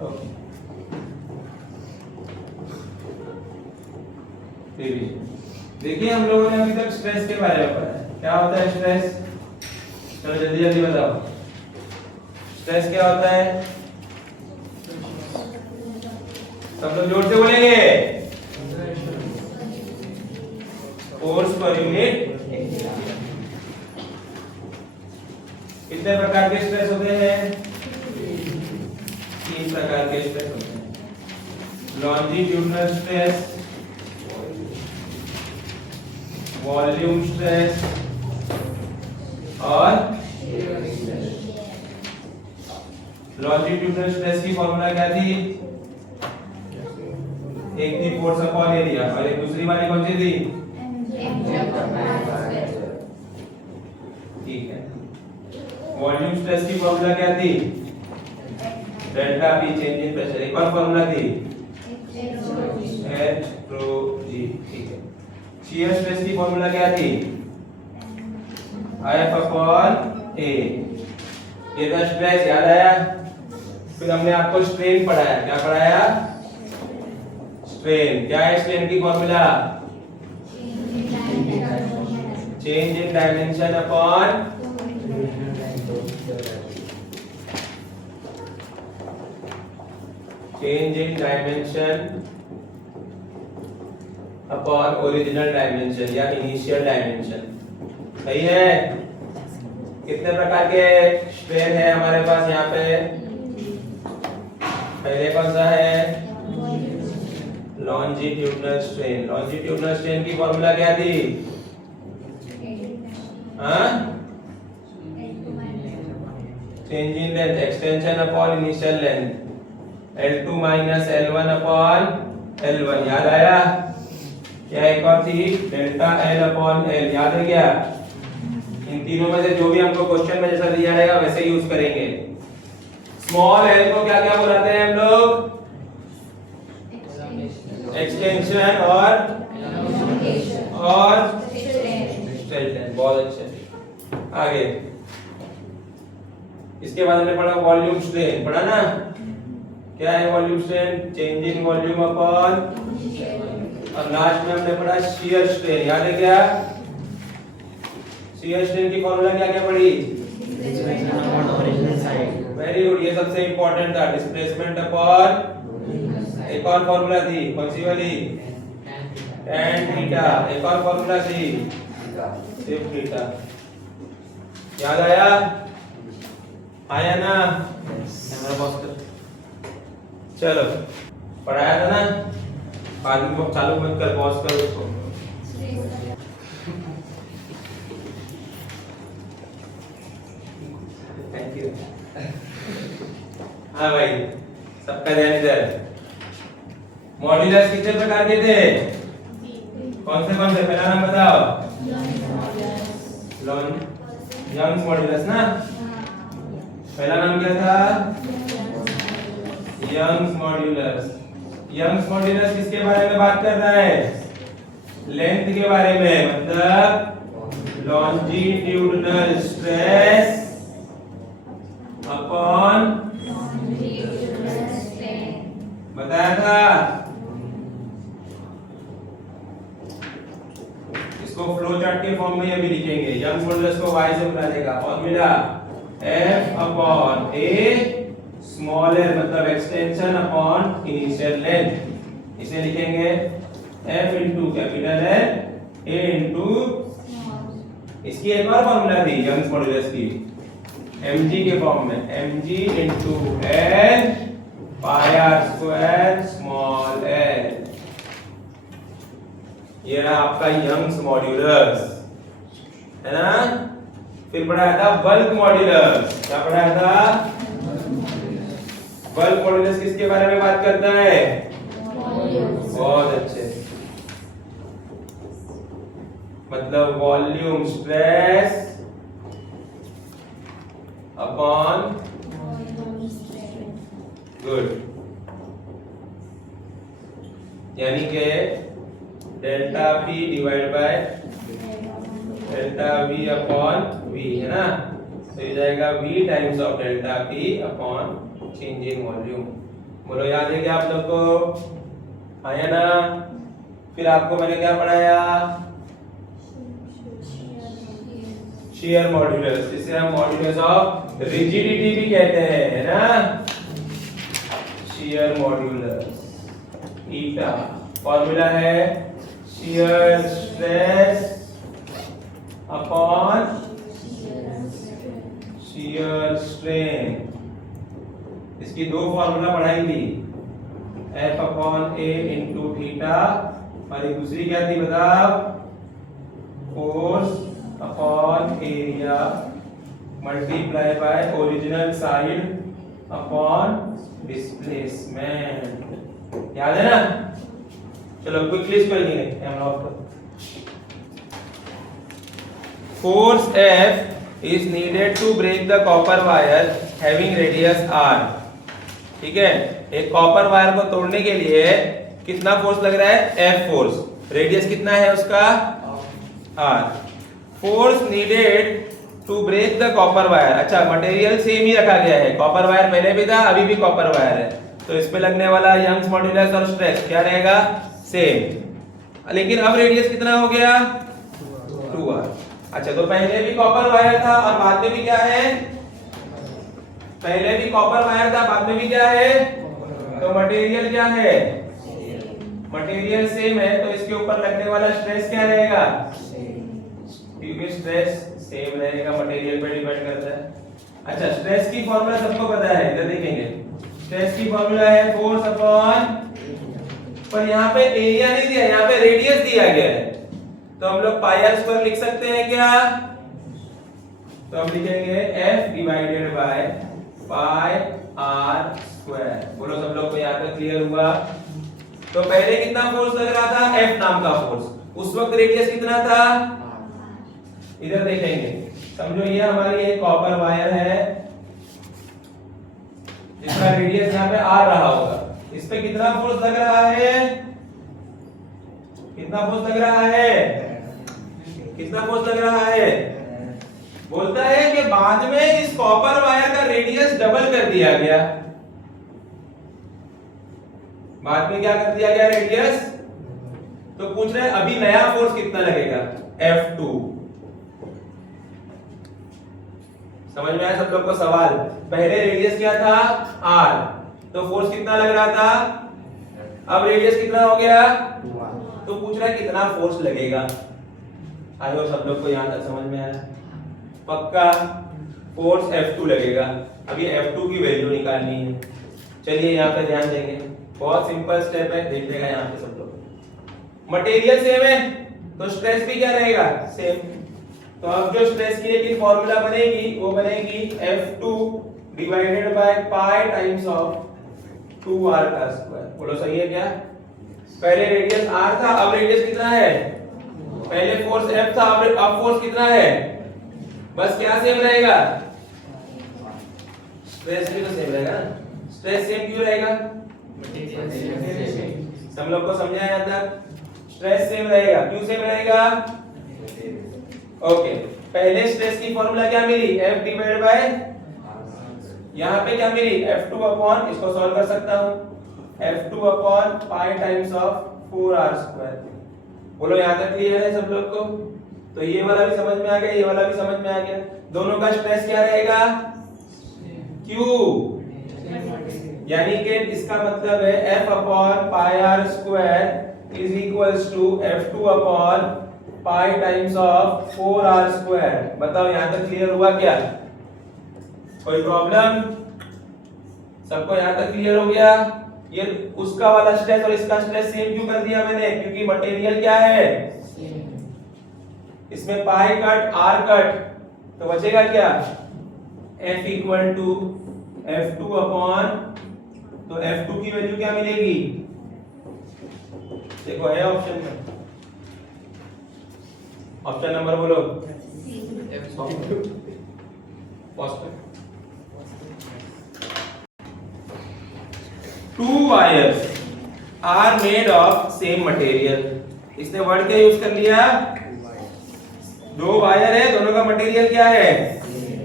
Okay देखिए हम लोगों ने अभी तक स्ट्रेस के बारे में पढ़ा है। क्या होता है स्ट्रेस? चलो जल्दी जल्दी बताओ, स्ट्रेस क्या होता है? सब लोग जोर से बोलेंगे। Force per unit. कितने प्रकार के स्ट्रेस होते हैं? 3 प्रकार के स्ट्रेस होते हैं। लॉन्जिट्यूडिनल स्ट्रेस, वॉल्यूम स्ट्रेस और लॉन्जिट्यूडिनल स्ट्रेस की फॉर्मूला क्या थी? एक थी फोर्स अपॉन एरिया और एक दूसरी वाली कौन सी थी? ठीक है। वॉल्यूम स्ट्रेस की फॉर्मूला क्या थी? Delta P change in pressure. एक और फॉर्मूला थी एच रो जी। ठीक है। शियर स्ट्रेस की फॉर्मूला क्या थी? एफ अपॉन ए। ये था स्ट्रेस, याद आया? फिर हमने आपको स्ट्रेन पढ़ाया। क्या पढ़ाया? स्ट्रेन। क्या है स्ट्रेन की formula? Change in dimension upon change in dimension upon original dimension या इनिशियल डायमेंशन। सही है। कितने प्रकार के स्ट्रेन है हमारे पास यहाँ पे? पहले कौन सा है? Longitudinal strain. लॉन्जिट्यूडिनल स्ट्रेन की फॉर्मूला क्या थी? हाँ, change in length, extension upon initial length, L2 minus L1 upon L1। याद आया? क्या एक और थी? Delta L upon L। याद है क्या? इन तीनों में से जो भी हमको क्वेश्चन में जैसा दिया रहेगा वैसे यूज करेंगे। स्मॉल l को क्या क्या बुलाते हैं हम लोग? एक्सटेंशन और स्ट्रेन। बहुत अच्छे। आगे इसके बाद हमने पढ़ा वॉल्यूम स्ट्रेन। पढ़ा ना? क्या है volume strain? Change in volume upon, और लास्ट में हमने पढ़ा शियर स्ट्रेन। याद है क्या? शियर स्ट्रेन की फॉर्मूला क्या क्या पढ़ी? वेरी गुड, ये सबसे इंपॉर्टेंट था। डिस्प्लेसमेंट अपॉन, एक और फॉर्मूला थी कौन सी वाली? tan theta. एक और फॉर्मूला थी सिर्फ थीटा। याद आया? आया ना? कैमरा पॉज कर। चलो पढ़ाया था ना? बाद में चालू मत कर, पॉज कर उसको। Thank you. हाँ भाई, सबका ध्यान इधर। मॉड्यूलस कितने प्रकार के थे? कौन से? पहला नाम बताओ। यंग्स मॉड्यूलस ना? पहला नाम क्या था? Young's modulus. यंग्स मॉड्यूलस किसके बारे में बात कर रहा है? लेंथ के बारे में, मतलब लॉन्जिट्यूडिनल स्ट्रेस अपॉन, बताया था। इसको फ्लो चार्ट के फॉर्म में अभी लिखेंगे। यंग्स मॉड्यूलस को y से बना देगा। Formula f upon a smaller, मतलब एक्सटेंशन अपॉन इनिशियल लेंथ। इसे लिखेंगे f into capital L a into, इसकी एक और फॉर्मूला थी यंग्स मॉड्यूलस की, mg के फॉर्म में, mg इनटू l पाई r स्क्वायर स्मॉल l। ये रहा आपका यंग्स मॉड्यूलस, है ना? फिर पढ़ाया था बल्क मॉड्यूलस। क्या पढ़ाया था? बल्क मॉड्यूलस किसके बारे में बात करता है? बहुत अच्छे, मतलब वॉल्यूम स्ट्रेस अपॉन, गुड, यानी कि delta p divide by delta v upon v, है ना? तो ये जाएगा v times of delta p upon change in volume. बोलो याद है क्या आप लोग को? आया ना? फिर आपको मैंने क्या पढ़ाया? शियर मॉड्यूलस, जिसे हम मॉड्यूलस ऑफ रिजिडिटी भी कहते हैं, है ना? शियर मॉड्यूलस ईटा फॉर्मूला है shear stress upon shear strain. इसकी दो फॉर्मूला पढ़ाई थी, F upon A into theta, और एक दूसरी क्या थी बताओ? Force upon area multiply by original side upon displacement. याद है ना? चलो क्विकली इसको लिखेंगे कैमरा ऑफ करो। Force F is needed to break the copper wire having radius r। ठीक है, एक कॉपर वायर को तोड़ने के लिए कितना फोर्स लग रहा है? F force. रेडियस कितना है उसका? r। Force needed to break the copper wire. अच्छा, मटेरियल सेम ही रखा गया है, कॉपर वायर पहले भी था, अभी भी कॉपर वायर है, तो इस पे लगने वाला यंग्स मॉड्यूलस और स्ट्रेस क्या रहेगा? सेम। लेकिन अब रेडियस कितना हो गया? 2r। अच्छा, तो पहले भी कॉपर वायर था और बाद में भी क्या है? पहले भी कॉपर वायर था, बाद में भी क्या है? तो मटेरियल क्या है? मटेरियल सेम है, तो इसके ऊपर लगने वाला स्ट्रेस क्या रहेगा? क्योंकि स्ट्रेस सेम रहेगा, मटेरियल पे डिपेंड करता है। अच्छा, स्ट्रेस की फॉर्मूला सबको पता है, इधर देखेंगे। स्ट्रेस की फॉर्मूला है फोर्स अपॉन, पर यहाँ पे एरिया नहीं दिया, यहाँ पे रेडियस दिया गया है, तो हम लोग पाई आर स्क्वायर लिख सकते हैं क्या? तो हम लिखेंगे F divided by pi r square. बोलो सब लोग को यहाँ तक क्लियर हुआ? तो पहले कितना फोर्स लग रहा था? F नाम का फोर्स। उस वक्त रेडियस कितना था? इधर देखेंगे, समझो ये हमारी एक कॉपर वायर है जिसका रेडियस यहाँ पे R रहा होगा। इस पे कितना फोर्स लग रहा है? कितना फोर्स लग रहा है? कितना फोर्स लग रहा है? बोलता है कि बाद में इस कॉपर वायर का रेडियस डबल कर दिया गया। बाद में क्या कर दिया गया? रेडियस। तो पूछ रहे हैं अभी नया फोर्स कितना लगेगा? F2। समझ में आया सब लोग को सवाल? पहले रेडियस क्या था? R, तो फोर्स कितना लग रहा था? अब रेडियस कितना हो गया? तो पूछ रहा है कितना फोर्स लगेगा। आई होप सब लोग को यहाँ तक समझ में आया? पक्का फोर्स F2 लगेगा। अभी F2 की वैल्यू निकालनी है। चलिए यहाँ पे ध्यान देंगे, बहुत सिंपल स्टेप है, देख लेगा यहाँ पे सब लोग। मटेरियल सेम है तो स्ट्रेस भी क्या रहेगा? सेम। तो अब जो स्ट्रेस की एक फॉर्मूला बनेगी वो बनेगी F2 divided by pi times of 2r का स्क्वायर। बोलो सही है क्या? पहले रेडियस r था, अब रेडियस कितना है? पहले फोर्स F था, अब फोर्स कितना है? बस क्या सेम रहेगा? स्ट्रेस भी तो सेम रहेगा ना। स्ट्रेस सेम क्यों रहेगा? सब लोग को समझा यहाँ तक? स्ट्रेस सेम रहेगा, क्यों सेम रहेगा? ओके, पहले स्ट्रेस की फॉर्मूला क्या मिली? F डिवाइडेड बाय, यहाँ पे क्या मिली? F2 अपॉन, इसको सॉल्व कर सकता हूँ, F2 upon pi times of 4r square. बोलो यहाँ तक क्लियर है सब लोग को? तो ये वाला भी समझ में आ गया, ये वाला भी समझ में आ गया। दोनों का स्ट्रेस क्या रहेगा? Q, यानी कि इसका मतलब है F upon pi r square is equals to F2 upon pi times of 4r square. बताओ यहाँ तक क्लियर हुआ क्या? कोई प्रॉब्लम? सबको यहाँ तक क्लियर हो गया? ये उसका वाला स्ट्रेस और इसका स्ट्रेस सेम क्यों कर दिया मैंने? क्योंकि मटेरियल क्या है? इसमें पाई कट r कट, तो बचेगा क्या? F equal to F2 upon, तो F2 की वैल्यू क्या मिलेगी? देखो है ऑप्शन में, ऑप्शन नंबर बोलो। Two wires are made of same material. इसने वर्ड क्या यूज कर लिया? दो वायर है, दोनों का मटेरियल क्या है?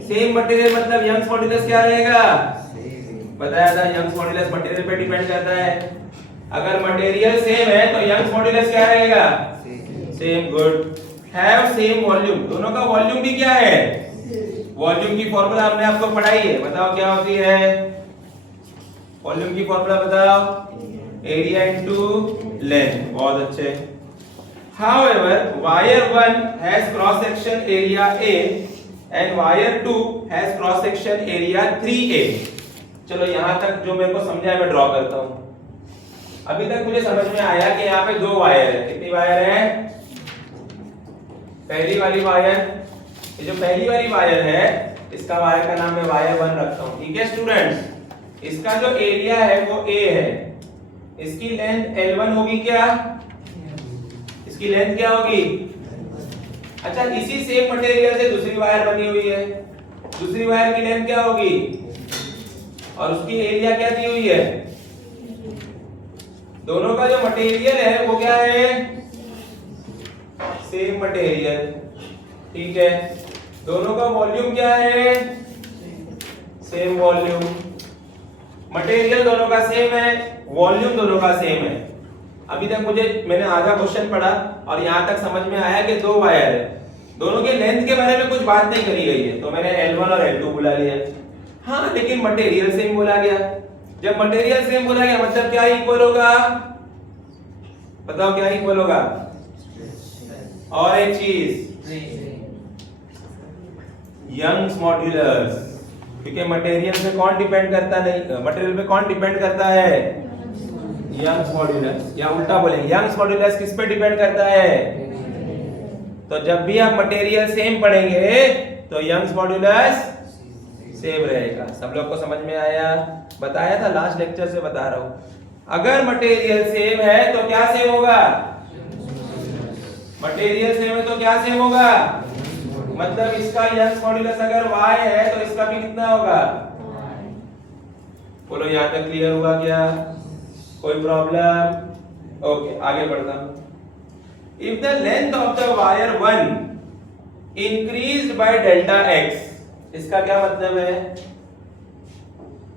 सेम मटेरियल, मतलब यंग्स मॉड्यूलस क्या रहेगा? बताया था यंग्स मॉड्यूलस मटेरियल पे डिपेंड करता है। अगर मटेरियल सेम है तो यंग्स मॉड्यूलस क्या रहेगा? Same. Good. Have same volume, दोनों का वॉल्यूम भी क्या है? वॉल्यूम की फॉर्मूला हमने आपको पढ़ाई है, बताओ क्या होती है वॉल्यूम की फॉर्मूला? बताओ, एरिया इनटू लेंथ। बहुत अच्छे। However, wire 1 has cross section area A and wire 2 has cross section area 3A। चलो यहां तक जो मेरे को समझा है मैं ड्रॉ करता हूं। अभी तक मुझे समझ में आया कि यहाँ पे 2 वायर है। कितनी वायर है? पहली वाली वायर, ये जो पहली वाली वायर है इसका वायर का नाम मैं वायर 1 रखता हूं। ठीक है स्टूडेंट्स, इसका जो एरिया है वो A है, इसकी लेंथ L1 होगी क्या? इसकी लेंथ क्या होगी? अच्छा, इसी सेम मटेरियल से दूसरी वायर बनी हुई है, दूसरी वायर की लेंथ क्या होगी और उसकी एरिया क्या दी हुई है? दोनों का जो मटेरियल है वो क्या है? Same material. ठीक है, दोनों का वॉल्यूम क्या है? Same volume. मटेरियल दोनों का सेम है, वॉल्यूम दोनों का सेम है। अभी तक मैंने आधा क्वेश्चन पढ़ा और यहां तक समझ में आया कि 2 वायर है, दोनों के लेंथ के बारे में कुछ बात नहीं करी गई है, तो मैंने L1 और L2 बुला लिया। हाँ, लेकिन मटेरियल सेम बोला गया। जब मटेरियल सेम बोला गया मतलब क्या इक्वल होगा? बताओ क्या इक्वल होगा? और एक चीज, यंग्स मॉड्यूलस, क्योंकि मटेरियल पे कौन डिपेंड करता नहीं, मटेरियल पे कौन डिपेंड करता है? Young's modulus. या उल्टा बोलेंगे, यंग्स मॉड्यूलस किस पे डिपेंड करता है? तो जब भी आप मटेरियल सेम पढ़ेंगे तो यंग्स मॉड्यूलस सेम रहेगा। सब लोग को समझ में आया? बताया था लास्ट लेक्चर से बता रहा हूं, अगर मटेरियल सेम है तो क्या सेम होगा? मटेरियल सेम है तो क्या सेम होगा? मतलब इसका यंग्स मॉड्यूलस अगर y है तो इसका भी कितना होगा? बोलो, यहां तक क्लियर हुआ क्या? कोई प्रॉब्लम? ओके, आगे बढ़ता हूं। If the length of the wire 1 increased by delta x, इसका क्या मतलब है?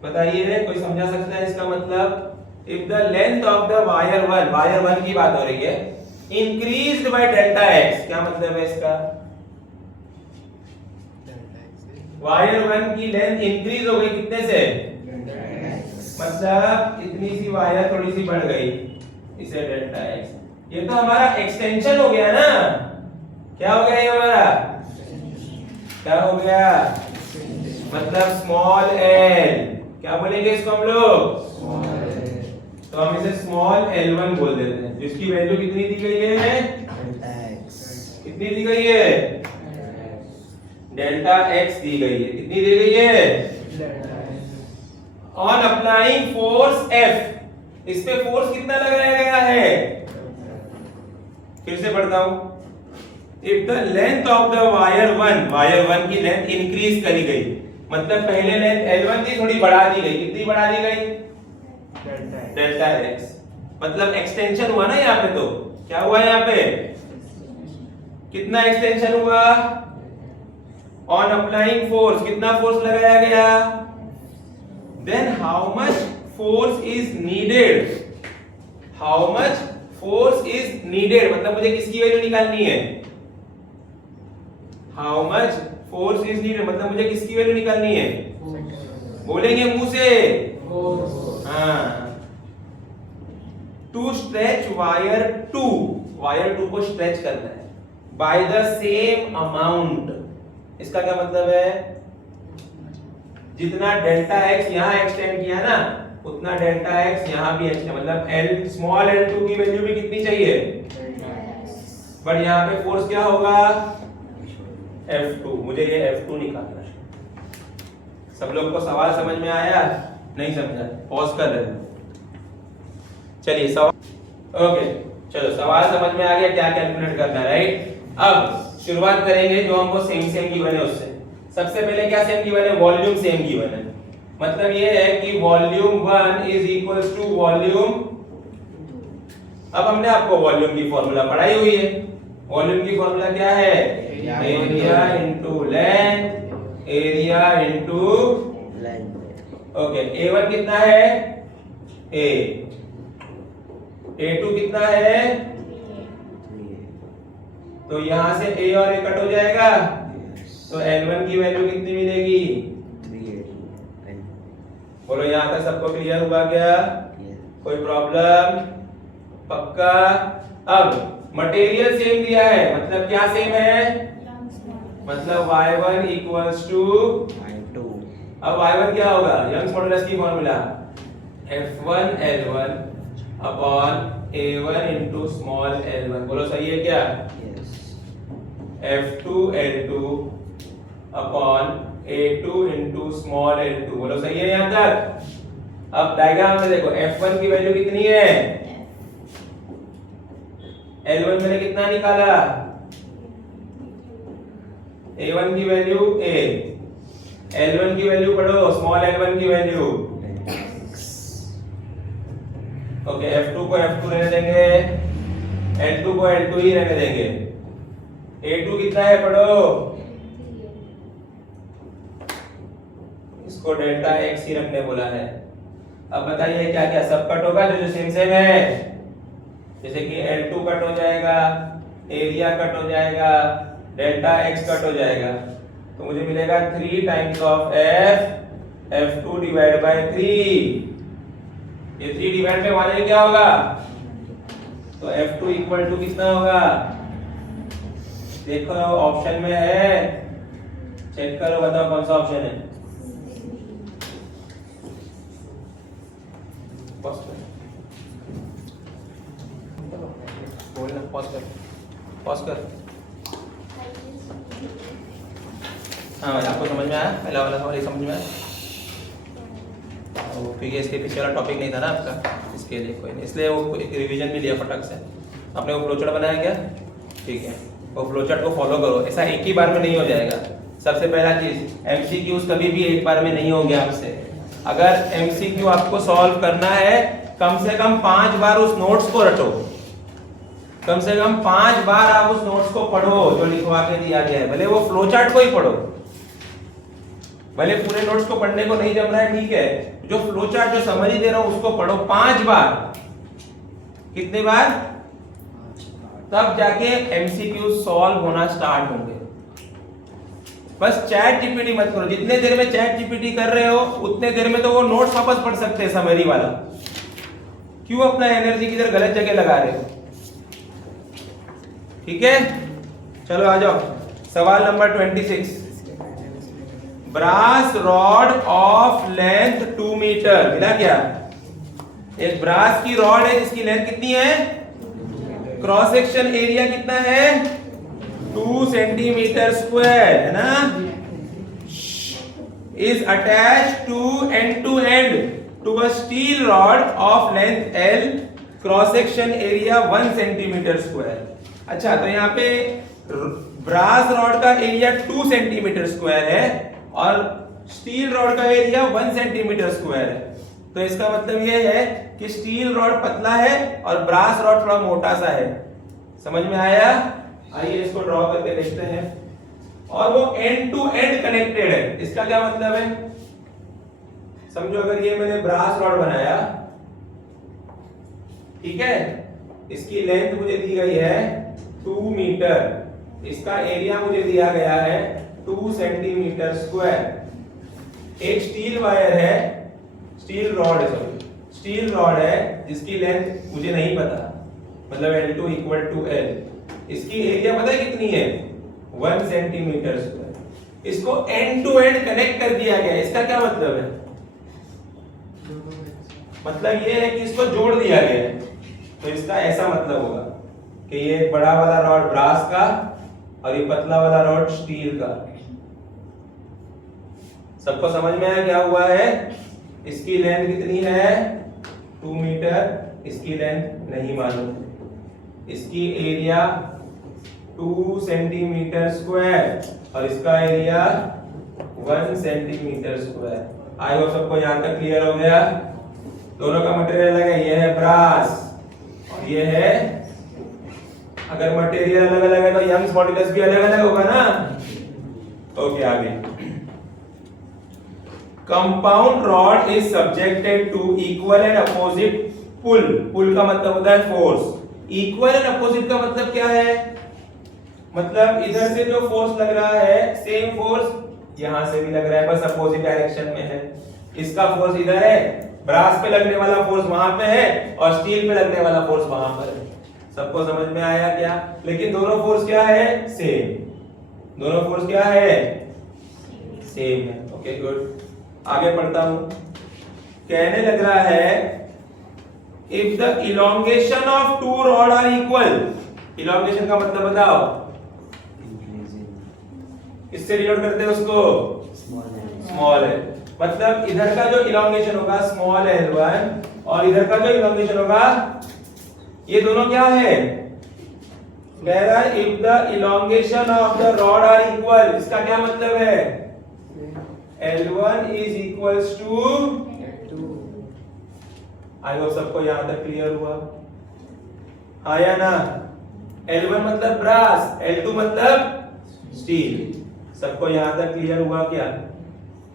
बताइए, कोई समझा सकता है इसका मतलब? If the length of the wire 1 की बात हो रही है, increased by delta x, क्या मतलब है इसका? वायर 1 की लेंथ इंक्रीज हो गई कितने से? मतलब इतनी सी वायर थोड़ी सी बढ़ गई, इसे डेल्टा एक्स। ये तो हमारा एक्सटेंशन हो गया ना? क्या हो गया ये हमारा? क्या हो गया? मतलब स्मॉल एल। क्या बोलेंगे इसको हम लोग? तो हम इसे स्मॉल L1 बोल देते हैं, जिसकी वैल्यू कितनी दी गई है? कितनी दी गई है? डेल्टा एक्स दी गई है। कितनी दी गई है? ऑन अप्लाइंग फोर्स F, इस पे फोर्स कितना लगाया गया है? फिर से पढ़ता हूं। If the length of the wire 1 की लेंथ इंक्रीज करी गई, मतलब पहले लेंथ L1 थी, थोड़ी बढ़ा दी गई। कितनी बढ़ा दी गई? Delta x. मतलब एक्सटेंशन हुआ ना यहाँ पे। तो क्या हुआ यहाँ पे? कितना एक्सटेंशन हुआ? ऑन अप्लाइंग फोर्स, कितना फोर्स लगाया गया? Then how much force is needed? How much force is needed मतलब मुझे किसकी वैल्यू निकालनी है? How much force is needed मतलब मुझे किसकी वैल्यू निकालनी है? बोलेंगे मुंह से? हाँ। टू स्ट्रेच वायर 2, वायर 2 को स्ट्रेच करना है बाय द सेम अमाउंट। इसका क्या मतलब है? जितना डेल्टा एक्स यहां एक्सटेंड किया ना, उतना डेल्टा एक्स यहां भी एक्सटेंड, मतलब L स्मॉल L2 की वैल्यू भी कितनी चाहिए? बट यहां पे फोर्स क्या होगा? F2। मुझे ये F2 निकालना है। सब लोग को सवाल समझ में आया? नहीं समझा? पॉज कर रहे हैं। चलिए सवाल, ओके चलो सवाल समझ में आ गया क्या कैलकुलेट करना है, राइट? अब शुरुआत करेंगे जो हमको सेम गिवन है उससे। सबसे पहले क्या सेम गिवन है? वॉल्यूम सेम गिवन है। मतलब ये है कि volume 1 is equals to volume. अब हमने आपको वॉल्यूम की फॉर्मूला पढ़ाई हुई है। वॉल्यूम की फॉर्मूला क्या है? Area into length, area into okay, A1 कितना है? A, A2 कितना है? तो यहां से A और A कट हो जाएगा, तो L1 की वैल्यू कितनी मिलेगी? 3A2L। बोलो यहां तक सबको क्लियर हुआ क्या? कोई प्रॉब्लम? पक्का? अब मटेरियल सेम दिया है, मतलब क्या सेम है? मतलब y1 इक्वल्स टू, Y2। अब y1 क्या होगा? यंग्स मॉडुलस की formula F1L1 upon A1 into small l1। बोलो सही है क्या? F2L2 upon A2 into small l2। बोलो सही है यहां तक? अब डायग्राम में देखो, F1 की वैल्यू कितनी है? L1 मैंने कितना निकाला? A1 की वैल्यू A, L1 की वैल्यू पढ़ो, स्मॉल l1 की वैल्यू। ओके, F2 को F2 रहने देंगे, L2 को L2 ही रहने देंगे। A2 कितना है पढ़ो, इसको डेल्टा x ही रखने बोला है। अब बताइए क्या क्या सब कट होगा जो जो सेम सेम है? जैसे कि L2 कट हो जाएगा, एरिया कट हो जाएगा, डेल्टा x कट हो जाएगा, तो मुझे मिलेगा 3 times of F, F2 divide by 3। ये 3 डिवाइड में वाले क्या होगा? तो F2 इक्वल टू कितना होगा? देखो ऑप्शन में है, चेक करो, बताओ कौन सा ऑप्शन है? पॉज कर। हाँ, आपको समझ में आया? पहला वाला सवाल समझ में आया? वो क्योंकि इसके पीछे वाला टॉपिक नहीं था ना आपका, इसके लिए कोई नहीं, इसलिए वो एक रिवीजन भी लिया फटक से। आपने वो फ्लोचार्ट बनाया क्या? ठीक है, वो फ्लोचार्ट को फॉलो करो, ऐसा एक ही बार में नहीं हो जाएगा। सबसे पहला चीज, एमसीक्यूज कभी भी एक बार में नहीं होंगे आपसे। अगर एमसीक्यू आपको सॉल्व करना है, कम से कम 5 बार उस नोट्स को रटो, कम से कम 5 बार आप उस नोट्स को पढ़ो जो लिखवा के दिया गया है। भले वो फ्लोचार्ट को ही पढ़ो, भले पूरे नोट्स को पढ़ने को नहीं जम रहा है, ठीक है, जो फ्लोचार्ट जो समरी दे रहा हूं उसको पढ़ो 5 बार। कितने बार? तब जाके एमसीक्यू सॉल्व होना स्टार्ट होंगे। बस चैट जीपीटी मत करो, जितने देर में चैट जीपीटी कर रहे हो उतने देर में तो वो नोट्स वापस पढ़ सकते हैं समरी वाला। क्यों अपना एनर्जी किधर गलत जगह लगा रहे हो? ठीक है, चलो आ जाओ, सवाल नंबर 26। Brass rod of length 2 metre मिला क्या? एक ब्रास की रॉड है जिसकी लेंथ कितनी है? क्रॉस सेक्शन एरिया कितना है? 2 सेंटीमीटर स्क्वायर, है ना? Is attached to end to a steel rod of length L, cross section area 1 centimetre square. अच्छा, तो यहाँ पे ब्रास रॉड का एरिया 2 सेंटीमीटर स्क्वायर है और स्टील रॉड का एरिया 1 सेंटीमीटर स्क्वायर है। तो इसका मतलब यह है कि स्टील रॉड पतला है और ब्रास रॉड थोड़ा मोटा सा है। समझ में आया? आइए इसको ड्रॉ करके देखते हैं। और वो एंड टू एंड कनेक्टेड है। इसका क्या मतलब है? समझो अगर ये मैंने ब्रास रॉड बनाया, ठीक है, इसकी लेंथ मुझे दी गई है 2 मीटर, इसका एरिया मुझे दिया गया है 2 सेंटीमीटर स्क्वायर। एक स्टील वायर है, स्टील रॉड है, सॉरी स्टील रॉड है जिसकी लेंथ मुझे नहीं पता, मतलब L2 इक्वल टू L। इसकी एरिया पता है कितनी है? 1 सेंटीमीटर स्क्वायर। इसको एंड टू एंड कनेक्ट कर दिया गया। इसका क्या मतलब है? मतलब ये है कि इसको जोड़ दिया गया है। तो इसका ऐसा मतलब होगा कि ये बड़ा वाला रॉड ब्रास का और ये पतला वाला रॉड स्टील का। सबको समझ में आया क्या हुआ है? इसकी लेंथ कितनी है? 2 मीटर, इसकी लेंथ नहीं मालूम, इसकी एरिया 2 सेंटीमीटर स्क्वायर और इसका एरिया 1 सेंटीमीटर स्क्वायर। आई होप सबको यहां तक क्लियर हो गया। दोनों का मटेरियल अलग है, ये है ब्रास और ये है, अगर मटेरियल अलग अलग है तो यंग्स मॉड्यूलस भी अलग अलग होगा ना। ओके, आगे compound rod is subjected to equal and opposite pull. Pull का मतलब होता है फोर्स, इक्वल एंड अपोजिट का मतलब क्या है? मतलब इधर से जो फोर्स लग रहा है सेम फोर्स यहां से भी लग रहा है, बस अपोजिट डायरेक्शन में है। इसका फोर्स इधर है, ब्रास पे लगने वाला फोर्स वहां पे है और स्टील पे लगने वाला फोर्स वहां पर है। सबको समझ में आया क्या? लेकिन दोनों फोर्स क्या है? सेम। दोनों फोर्स क्या है? सेम है। ओके गुड, आगे पढ़ता हूं। कहने लग रहा है if the elongation of two rod are equal. Elongation का मतलब बताओ, किससे रिलेट करते हैं उसको? स्मॉल है। मतलब इधर का जो इलोंगेशन होगा स्मॉल l1 और इधर का जो इलोंगेशन होगा, ये दोनों क्या है? कह रहा है if the elongation of the rod are equal. इसका क्या मतलब है? L1 is equals to L2। I hope सबको यहां तक क्लियर हुआ, हाँ या ना? L1 मतलब ब्रास, L2 मतलब स्टील। सबको यहां तक क्लियर हुआ क्या?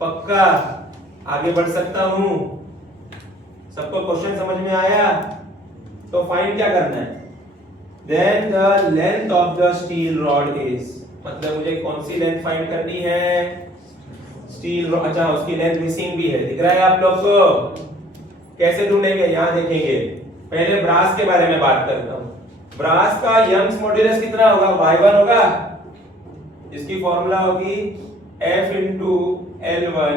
पक्का? आगे बढ़ सकता हूं? सबको क्वेश्चन समझ में आया? तो फाइंड क्या करना है? Then the length of the steel rod is, मतलब मुझे कौन सी लेंथ फाइंड करनी है? Steel rod. अच्छा, उसकी लेंथ मिसिंग भी है, दिख रहा है आप लोग को? कैसे ढूंढेंगे? यहां देखेंगे। पहले ब्रास के बारे में बात करता हूं। ब्रास का यंग्स मॉड्यूलस कितना होगा? y1 होगा। इसकी फॉर्मूला होगी F into L1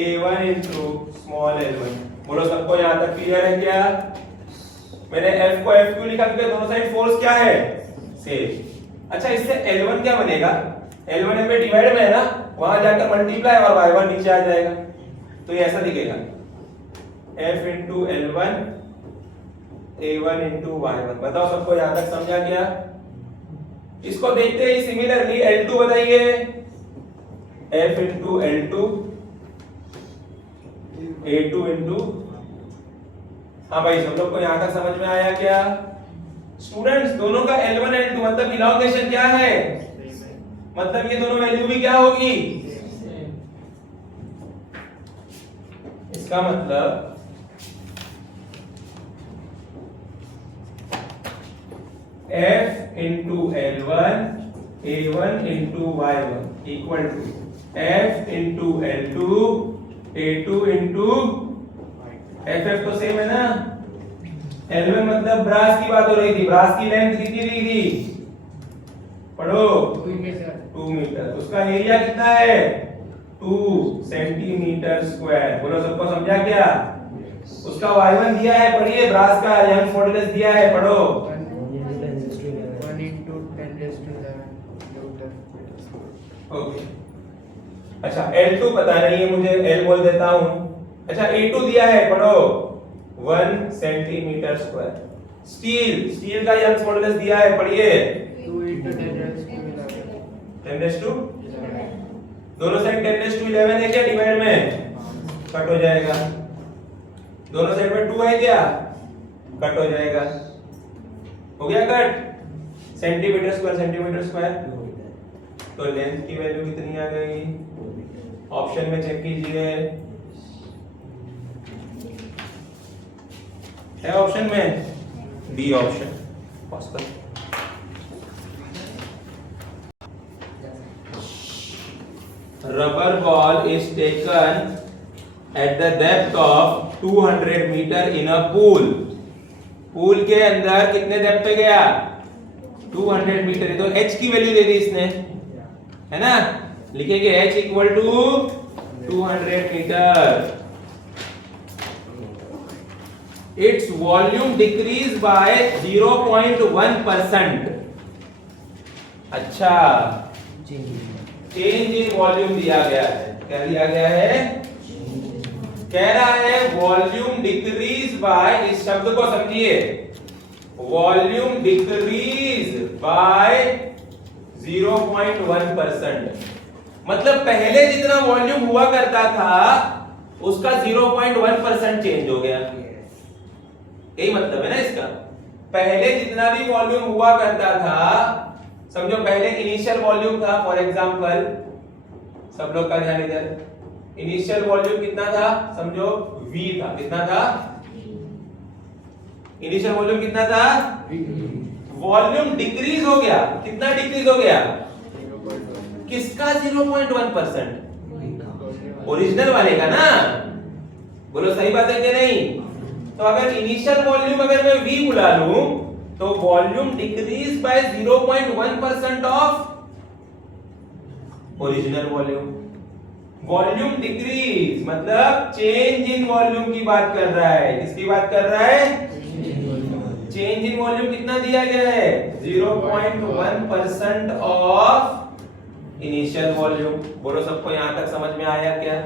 A1 into small l1। बोलो सबको यहां तक क्लियर है क्या? मैंने F को F क्यों लिखा? क्योंकि दोनों साइड फोर्स क्या है? सेम। अच्छा, इससे L1 क्या बनेगा? L1 M में डिवाइड में है ना, वहां जाकर मल्टीप्लाई और y1 नीचे आ जाएगा, तो ये ऐसा दिखेगा F into L1 A1 into y1। बताओ सबको यहां तक समझा क्या? इसको देखते ही सिमिलरली L2 बताइए। F into L2 A2 into, हाँ भाई सब लोग को यहां तक समझ में आया क्या? स्टूडेंट्स, दोनों का L1 L2 मतलब इलॉन्गेशन क्या है? मतलब ये दोनों वैल्यू भी क्या होगी? इसका मतलब F into L1 A1 into Y1 equal to F into L2 A2 into FF तो सेम है ना? L1 मतलब ब्रास की बात हो रही थी, ब्रास की लेंथ कितनी दी थी? पढ़ो 2 मीटर। उसका एरिया कितना है? 2 सेंटीमीटर स्क्वायर। बोलो सबको समझा क्या? उसका y1 दिया है, पढ़िए। ब्रास का यंग्स मॉड्यूलस दिया है, पढ़ो। 1 into 10 raised to 11 Newton. Okay. अच्छा, L2 पता नहीं है मुझे, L बोल देता हूं। अच्छा, A2 दिया है, पढ़ो 1 सेंटीमीटर स्क्वायर। स्टील का यंग्स मॉड्यूलस दिया है, पढ़िए 2 into 10 raised to 11 10 raised to, दोनों साइड 10 raised to 11 है क्या? डिवाइड में कट हो जाएगा। दोनों साइड में 2 है क्या? कट हो जाएगा। हो गया कट? Centimetre square. तो लेंथ की वैल्यू कितनी आ गई? ऑप्शन में चेक कीजिए, है ऑप्शन में? B option. Rubber ball is taken at the depth of 200 metre in a pool. Pool के अंदर कितने डेप्थ पे गया? 200 मीटर। तो h की वैल्यू दे दी इसने, है ना? लिखेंगे h equal to 200 metre. It's volume decrease by 0.1%। अच्छा, चेंज इन वॉल्यूम दिया गया है। क्या दिया गया है? कह रहा है वॉल्यूम डिक्रीज बाय, इस शब्द को समझिए, वॉल्यूम डिक्रीज बाय 0.1%। मतलब पहले जितना वॉल्यूम हुआ करता था उसका 0.1% चेंज हो गया। यही मतलब है ना इसका। पहले जितना भी वॉल्यूम हुआ करता था, समझो पहले इनिशियल वॉल्यूम था, फॉर एग्जांपल, सब लोग का ध्यान इधर, इनिशियल वॉल्यूम कितना था, समझो V था, कितना था, इनिशियल वॉल्यूम कितना था, वॉल्यूम डिक्रीज हो गया, कितना डिक्रीज हो गया, किसका 0.1%, ओरिजिनल वाले का ना, बोलो सही बात है कि नहीं। तो अगर इनिशियल वॉल्यूम अगर मैं V बुला लूं तो volume decrease by 0.1% of original volume. Volume decrease मतलब चेंज इन वॉल्यूम की बात कर रहा है, किसकी बात कर रहा है, चेंज इन वॉल्यूम कितना दिया गया है, 0.1% ऑफ इनिशियल वॉल्यूम। बोलो सबको यहां तक समझ में आया क्या,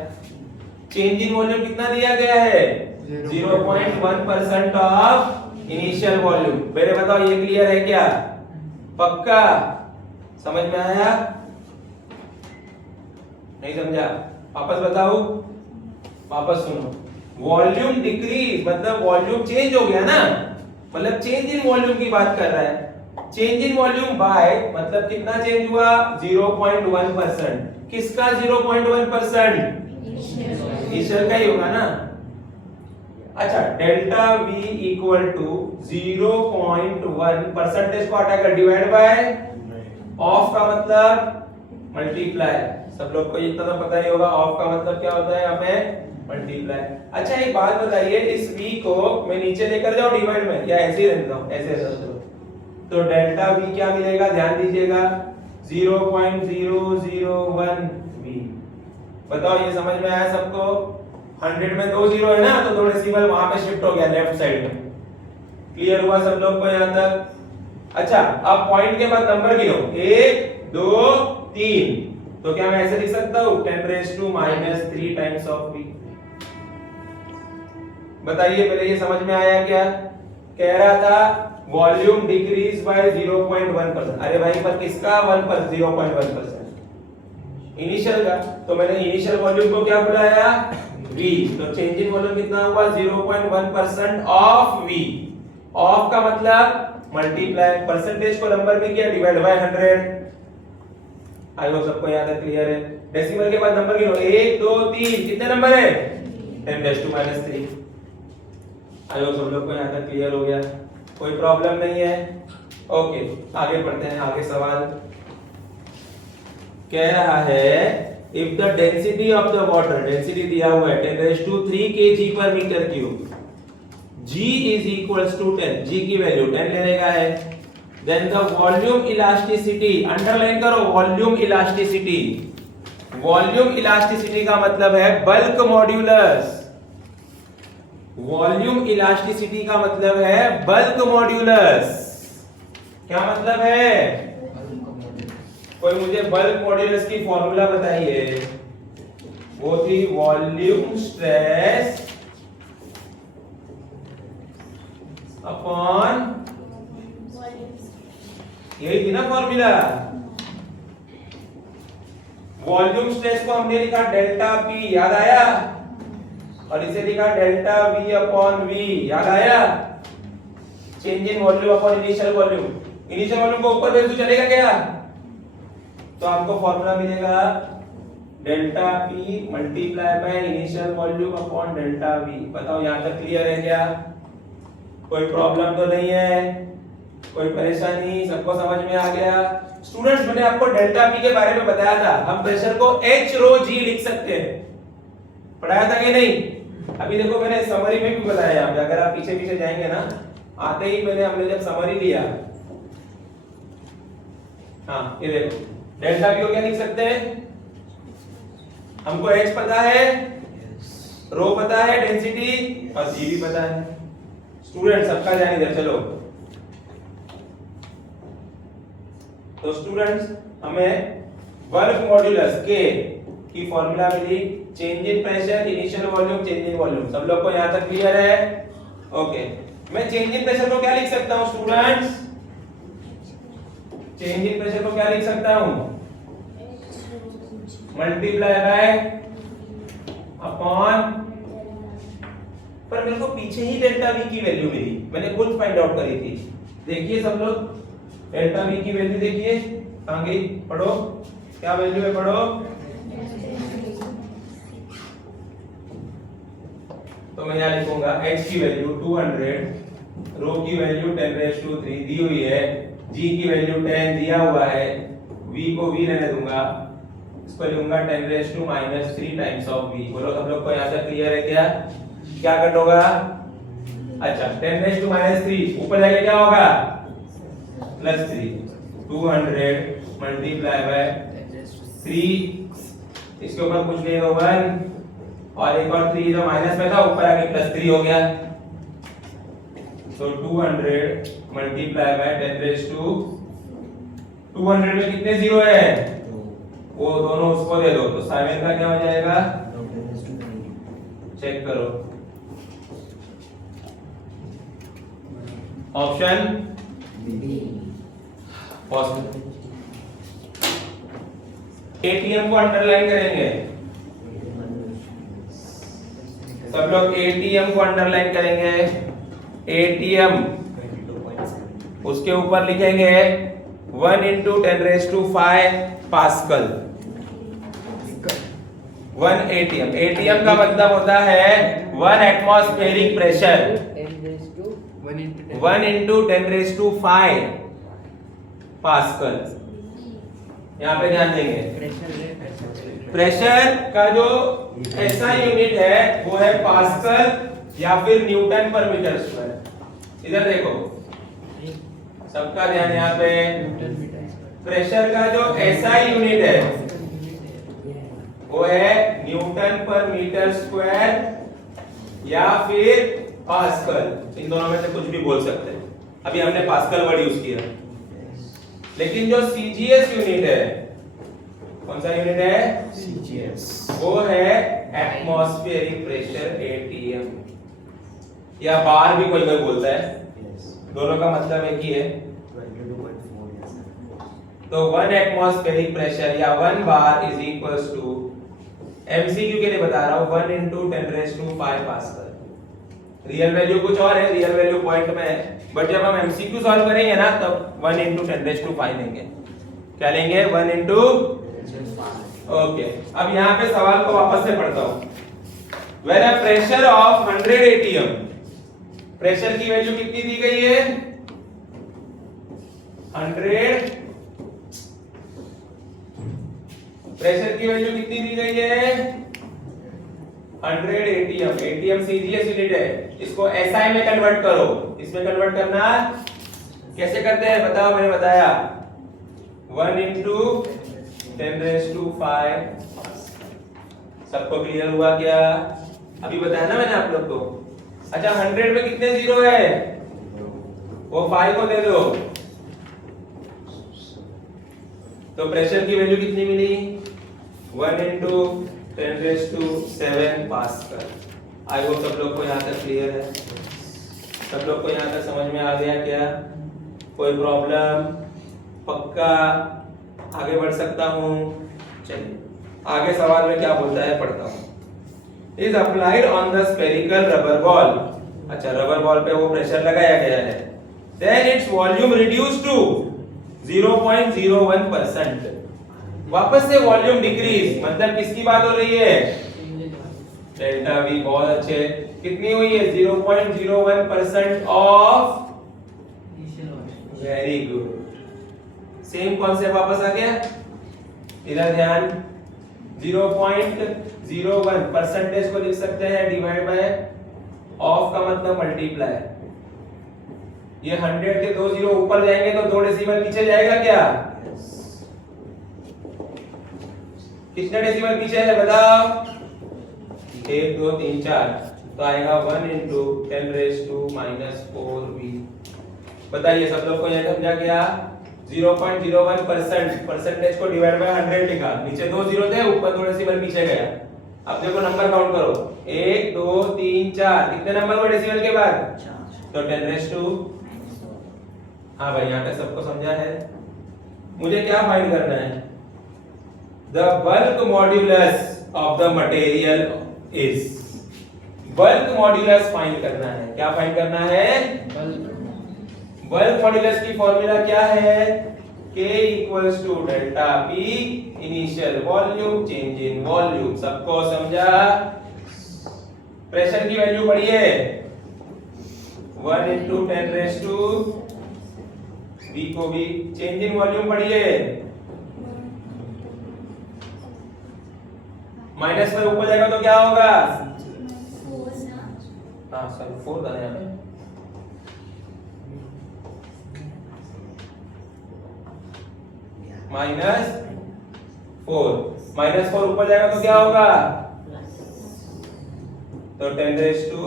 चेंज इन वॉल्यूम कितना दिया गया है, 0.1% ऑफ इनिशियल वॉल्यूम। मेरे बताओ ये क्लियर है क्या, पक्का समझ में आया, नहीं समझा, वापस बताओ, वापस सुनो। वॉल्यूम डिक्रीज मतलब वॉल्यूम चेंज हो गया ना, मतलब चेंज इन वॉल्यूम की बात कर रहा है। चेंज इन वॉल्यूम बाय मतलब कितना चेंज हुआ, 0.1%। किसका 0.1%, इनिशियल का ही होगा ना। अच्छा, delta V equal to 0.1 percentage को हटाकर डिवाइड बाय ऑफ का मतलब मल्टीप्लाई। सब लोग को इतना तो पता ही होगा ऑफ का मतलब क्या होता है, हमें मल्टीप्लाई। अच्छा एक बात बताइए, इस V को मैं नीचे लेकर जाऊं डिवाइड में या ऐसे ही रहने दूं, ऐसे रख दो तो डेल्टा V क्या मिलेगा, ध्यान दीजिएगा 0.001 V। बताओ ये समझ में आया सबको, 100 में 2 जीरो है ना, तो 2 डेसिमल वहां पे शिफ्ट हो गया लेफ्ट साइड में। क्लियर हुआ सब लोग को यहां तक। अच्छा अब पॉइंट के बाद नंबर गिनो, 1 2 3, तो क्या मैं ऐसे लिख सकता हूं 10⁻³ टाइम्स ऑफ V। बताइए पहले ये समझ में आया क्या, कह रहा था वॉल्यूम डिक्रीज बाय 0.1%। अरे भाई पर किसका 1%, 0.1%, इनिशियल का। तो मैंने इनिशियल वॉल्यूम को क्या बुलाया, V। तो चेंज इन वॉल्यूम कितना हुआ, 0.1% ऑफ V। ऑफ का मतलब मल्टीप्लाई, परसेंटेज को नंबर में किया डिवाइड बाय 100। आई होप सबको याद है, क्लियर है। डेसिमल के बाद नंबर गिनो, 1 2 3, कितने नंबर है, 10⁻³ आई होप सब लोग को यहां तक क्लियर हो गया, कोई प्रॉब्लम नहीं है। ओके आगे बढ़ते हैं, आगे सवाल कह रहा है if the density of the water, density दिया हुआ है 10⁻³ kg per metre cube, G is equals to 10, G की वैल्यू 10 लेने का है। Then the volume elasticity, underline करो वॉल्यूम इलास्टिसिटी। वॉल्यूम इलास्टिसिटी का मतलब है बल्क मॉड्यूलस। वॉल्यूम इलास्टिसिटी का मतलब है बल्क मॉड्यूलस। क्या मतलब है, कोई मुझे बल्क मॉड्यूलस की फॉर्मूला बताइए। वो थी वॉल्यूम स्ट्रेस अपॉन, यही थी ना फॉर्मूला। वॉल्यूम स्ट्रेस को हमने लिखा डेल्टा P, याद आया, और इसे लिखा डेल्टा V अपॉन V, याद आया। Change in volume upon initial volume, initial volume को ऊपर भेज दो चलेगा क्या, तो आपको फॉर्मूला मिलेगा delta P multiply by initial volume upon delta V। बताओ यहां तक क्लियर है क्या, कोई प्रॉब्लम तो नहीं है, कोई परेशानी, सबको समझ में आ गया। स्टूडेंट्स मैंने आपको डेल्टा P के बारे में बताया था, हम प्रेशर को H रो G लिख सकते हैं, पढ़ाया था कि नहीं। अभी देखो मैंने समरी में भी बताया, यहाँ पे अगर आप पीछे पीछे जाएंगे ना, आते ही हमने जब समरी लिया, हाँ ये देखो डेल्टा P को क्या लिख सकते हैं, हमको H पता है, रो पता है डेंसिटी, और G भी पता है। स्टूडेंट सबका ध्यान इधर, चलो तो स्टूडेंट्स हमें वर्क मॉड्यूलस के की फॉर्मूला मिली, change in pressure initial volume change in volume. सब लोग को यहां तक क्लियर है, ओके। मैं चेंज इन प्रेशर को क्या लिख सकता हूं स्टूडेंट्स, चेंज इन प्रेशर को क्या लिख सकता हूं, मल्टीप्लाई बाय अपॉन, पर मेरे को पीछे ही डेल्टा V की वैल्यू मिली, मैंने खुद फाइंड आउट करी थी। देखिए सब लोग डेल्टा V की वैल्यू देखिए, कहां गई, पढ़ो क्या वैल्यू है, पढ़ो तो मैं यहाँ लिखूंगा h की वैल्यू 200, रो की वैल्यू 10⁻³ दी हुई है, g की वैल्यू 10 दिया हुआ है, v को v रहने दूंगा, इसको लूंगा 10⁻³ टाइम्स ऑफ v। बोलो सब लोग को यहाँ तक क्लियर है क्या? क्या कट होगा? अच्छा 10⁻³ ऊपर जाके क्या होगा? +3, 200 मल्टीप्लाई बाय 3, इसके ऊपर कुछ नहीं तो 1 और एक और 3 जो माइनस में था ऊपर आके +3 हो गया, तो 200 मल्टीप्लाई बाय 10⁻²। 200 में कितने जीरो है? वो दोनों उसको दे दो, तो 7 का क्या हो जाएगा? चेक करो ऑप्शन पॉसिबल। एटीएम को अंडरलाइन करेंगे सब लोग, एटीएम को अंडरलाइन करेंगे। एटीएम उसके ऊपर लिखेंगे 1 × 10⁵ पास्कल। 1 एटीएम, एटीएम का मतलब होता है 1 एटमॉस्फेरिक प्रेशर, 1 × 10⁵ पास्कल। यहाँ पे ध्यान देंगे, प्रेशर का जो ऐसा यूनिट है वो है पास्कल या फिर न्यूटन पर मीटर स्क्वायर। इधर देखो सबका ध्यान यहाँ पे, प्रेशर का जो ऐसा यूनिट है वो है न्यूटन पर मीटर स्क्वायर या फिर पास्कल। इन दोनों में से कुछ भी बोल सकते हैं, अभी हमने पास्कल वर्ड यूज किया। लेकिन जो सीजीएस यूनिट है, कौन सा यूनिट है? सीजीएस, वो है एटमॉस्फेरिक प्रेशर एटीएम, या बार भी कोई कोई बोलता है, दोनों का मतलब एक ही है। तो 1 एटमॉस्फेरिक प्रेशर या 1 bar is equals to, MCQ के लिए बता रहा हूं, 1 × 10⁵ पास्कल। रियल वैल्यू कुछ और है, रियल वैल्यू पॉइंट में है, बट जब हम एमसीक्यू सॉल्व करेंगे ना तब 1 × 10⁵ लेंगे। क्या लेंगे? 1 × ओके। अब यहाँ पे सवाल को वापस से पढ़ता हूं। When a pressure of 100 ATM, pressure की वैल्यू कितनी दी गई है? 100। प्रेशर की वैल्यू कितनी दी गई है? 100 एटीएम। एटीएम सीजीएस यूनिट है, इसको एसआई में कन्वर्ट करो। इसमें कन्वर्ट करना कैसे करते हैं बताओ? मैंने बताया 1 × 10⁵। सबको क्लियर हुआ क्या? अभी बताया ना मैंने आप लोग को। अच्छा 100 में कितने जीरो है? वो 5 को दे दो, तो प्रेशर की वैल्यू कितनी मिली? 1 × 10⁷ पास्कल। आई होप सब लोग को यहाँ तक क्लियर है, सब लोग को यहाँ तक समझ में आ गया क्या? कोई प्रॉब्लम? पक्का आगे बढ़ सकता हूँ? चलिए आगे सवाल में क्या बोलता है पढ़ता हूँ। Is applied on the spherical rubber ball. अच्छा रबर बॉल पे वो प्रेशर लगाया गया है, then its volume reduce to 0.01%। वापस से वॉल्यूम डिक्रीज, मतलब किसकी बात हो रही है? Delta we. बहुत अच्छे, कितनी हुई है? 0.01% of, very good. Same concept वापस आ गया, इधर ध्यान। 0.01 परसेंटेज को लिख सकते हैं डिवाइड बाय, ऑफ का मतलब मल्टीप्लाई। ये 100 के 2 जीरो ऊपर जाएंगे तो 2 डेसिमल पीछे जाएगा क्या? कितने डेसिमल पीछे है बताओ? 1 2 3 4, तो आएगा 1 × 10⁻⁻⁴ बताइए सब लोग को यह समझा क्या? 0.01% परसेंटेज को डिवाइड बाय 100 लिखा, नीचे 2 जीरो थे, ऊपर 2 डेसिमल पीछे गया। अब देखो नंबर काउंट करो, 1 2 3 4, कितने नंबर हुए डेसिमल के बाद? तो 10⁻। हाँ भाई यहाँ तक सबको समझा है? मुझे क्या फाइंड करना है? The bulk modulus of the material is, bulk modulus find करना है। क्या फाइंड करना है? बल्क मॉड्यूलस की फॉर्मूला क्या है? K = delta P initial volume change in volume. सबको समझा? प्रेशर की वैल्यू पढ़िए 1 into 10 raised to V को भी। चेंज इन वॉल्यूम पढ़िए माइनस पर ऊपर जाएगा तो क्या होगा? हाँ सॉरी 4 था यहाँ पे। -4 ऊपर जाएगा तो क्या होगा? तो 10 raised to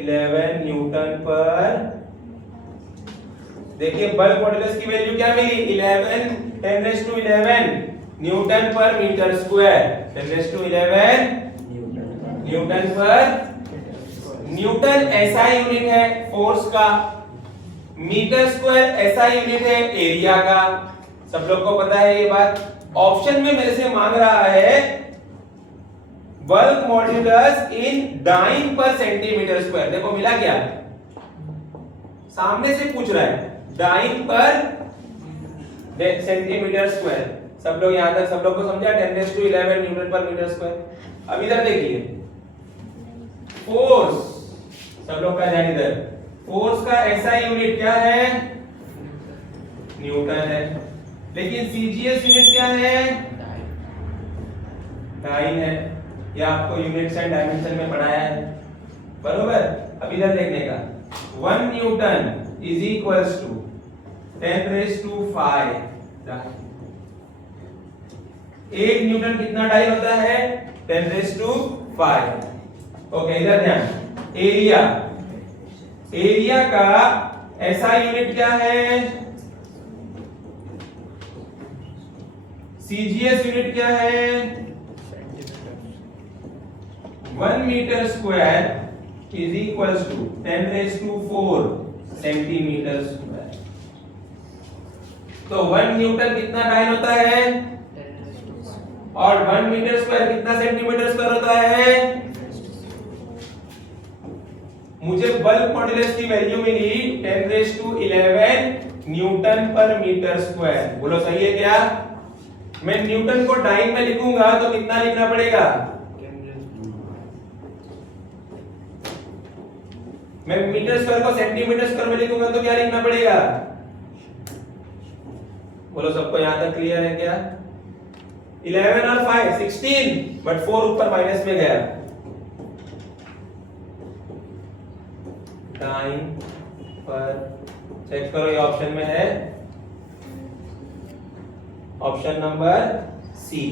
11 न्यूटन पर। देखिए बल्क मॉडुलस की वैल्यू क्या मिली? 11 10 raised to 11 newton per metre square. 10 raised to 11 newton per. Newton ऐसा यूनिट है फोर्स का, मीटर स्क्वायर ऐसा यूनिट है एरिया का। सब लोग को पता है ये बात। ऑप्शन में मेरे से मांग रहा है बल्क मॉड्यूलस इन डाइन पर सेंटीमीटर स्क्वायर। देखो मिला क्या? सामने से पूछ रहा है डाइन पर सेंटीमीटर स्क्वायर। सब लोग यहां तक सब लोग को समझा? 10 raised to 11 newton per metre square. अब इधर देखिए फोर्स, सब लोग का ध्यान इधर। फोर्स का एसआई यूनिट क्या है? न्यूटन है। लेकिन सीजीएस यूनिट क्या है? डाइन है। यह आपको यूनिट्स एंड डायमेंशन में पढ़ाया है, बरोबर। अब इधर देखने का 1 newton is equals to 10 raised to 5। 1 newton कितना डाइन होता है? 10 raised to 5। ओके इधर ध्यान। एरिया, एरिया का एसआई यूनिट क्या है? सीजीएस यूनिट क्या है? 1 metre square is equals to 10 raised to 4 centimetre square. तो 1 न्यूटन कितना डाइन होता है? और 1 मीटर स्क्वायर कितना सेंटीमीटर स्क्वायर होता है? मुझे बल्क मॉड्यूलस की value milli 10 raised to 11 newton per metre square. बोलो सही है क्या? मैं न्यूटन को डाइन में लिखूंगा तो कितना लिखना पड़ेगा? मैं मीटर स्क्वायर को सेंटीमीटर स्क्वायर में लिखूंगा तो क्या लिखना पड़ेगा? बोलो सबको यहां तक क्लियर है क्या? 11 और 5 16, बट 4 ऊपर माइनस में गया। डाइन पर चेक करो, ये ऑप्शन में है, option number C.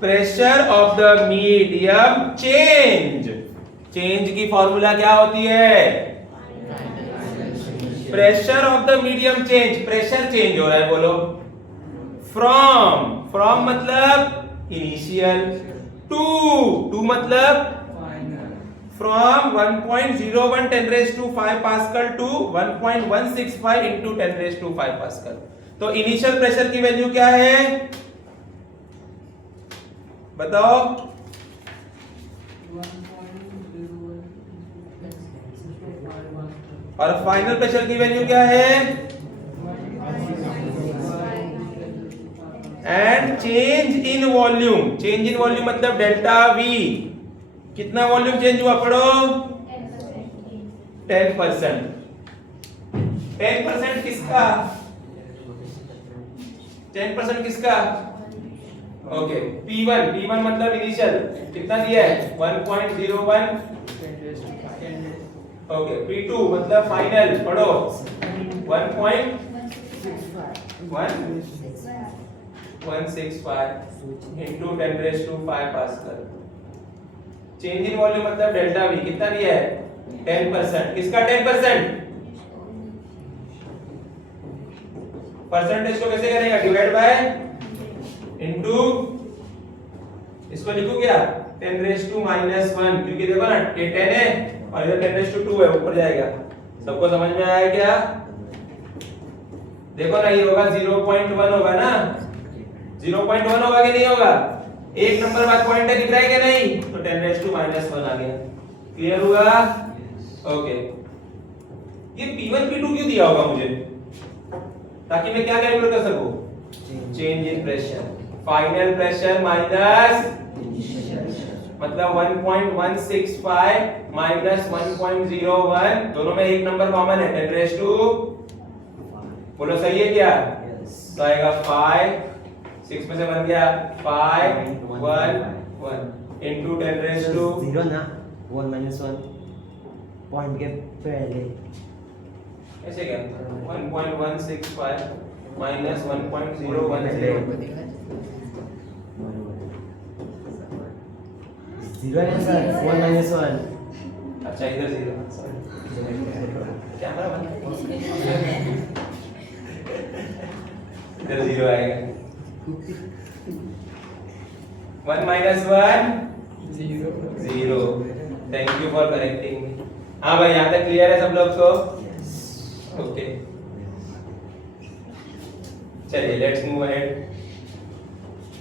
Pressure of the medium change. Change की फॉर्मूला क्या होती है? Pressure of the medium change. Pressure change हो रहा है, बोलो। फ्रॉम, फ्रॉम मतलब इनिशियल, टू मतलब from 1.01 10 raised to 5 pascal to 1.165 into 10 raised to 5 pascal. तो इनिशियल प्रेशर की वैल्यू क्या है बताओ? और फाइनल प्रेशर की वैल्यू क्या है? And change in volume. Change in volume मतलब डेल्टा वी। कितना वॉल्यूम चेंज हुआ पढ़ो? 10%। 10% किसका? 10% किसका? ओके P1, P1 मतलब इनिशियल कितना दिया है? 1.01। ओके P2 मतलब फाइनल, पढ़ो 1.165 into 10 raised to 5 pascal. Change in volume मतलब डेल्टा वी कितना दिया है? 10%। किसका 10%? परसेंटेज को कैसे करेगा? डिवाइड बाय इनटू, इसको लिखो क्या? 10 raised to -1, क्योंकि देखो ना ये 10 है और इधर 10 raised to 2 है, ऊपर जाएगा। सबको समझ में आया क्या? देखो ना ये होगा 0.1 होगा ना, 0.1 होगा कि नहीं होगा? एक नंबर बाद पॉइंट दिख रहा है कि नहीं? तो 10 raised to -1 आ गया। क्लियर हुआ? ओके ये P1 P2 क्यों दिया होगा मुझे? ताकि मैं क्या कैलकुलेट कर सकूं? Change in pressure, final pressure minus मतलब 1.165 माइनस 1.01, दोनों में एक नंबर कॉमन है, 10 रेज़ टू, बोलो सही है क्या? तो आएगा 5, 6 में से बन गया 5 1 1 into 10 raised to 0 ना 1 minus 1 पॉइंट के पहले ऐसे क्या 1.165 minus 1.010 0 है सर 1 minus 1 अच्छा इधर 0 कैमरा बंद इधर 0 आएगा 1 minus 1 0। Thank you for correcting. हाँ भाई यहाँ तक क्लियर है सब लोग को? ओके चलिए लेट्स मूव अहेड।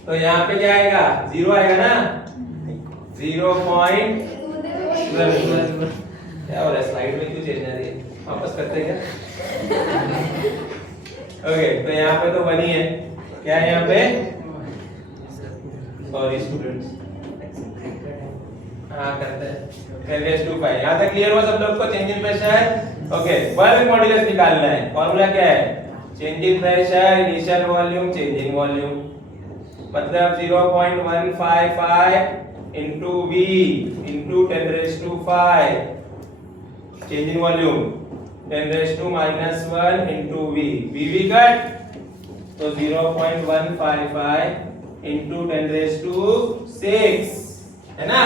तो यहाँ पे क्या आएगा? 0 आएगा ना, 0.1 क्या हो रहा है स्लाइड में, क्यों चेंज आ रही है? वापस करते हैं क्या? ओके तो यहाँ पे तो 1 ही है, क्या है यहाँ पे? सॉरी स्टूडेंट्स, हाँ करते हैं 10 raised to 5। यहाँ तक क्लियर हुआ सब लोग को? Change in pressure, okay work modulus निकालना है। फॉर्मूला क्या है? Change in pressure initial volume changing volume, मतलब 0.155 into V into 10 raised to 5, change in volume 10 raised to minus 1 into V, V cut तो 0.155 into 10 raised to 6 है ना।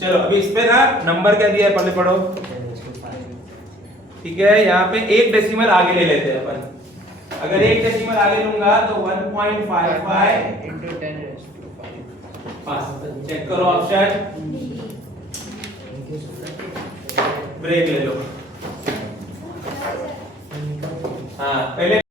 चलो अभी इस पे ना नंबर क्या दिया है पहले पढ़ो, ठीक है? यहाँ पे एक डेसिमल आगे ले लेते हैं अपन, अगर एक डेसिमल आगे लूंगा तो 1.55 into 10 raised to 5। चेक करो ऑप्शन, ब्रेक ले लो। हाँ पहले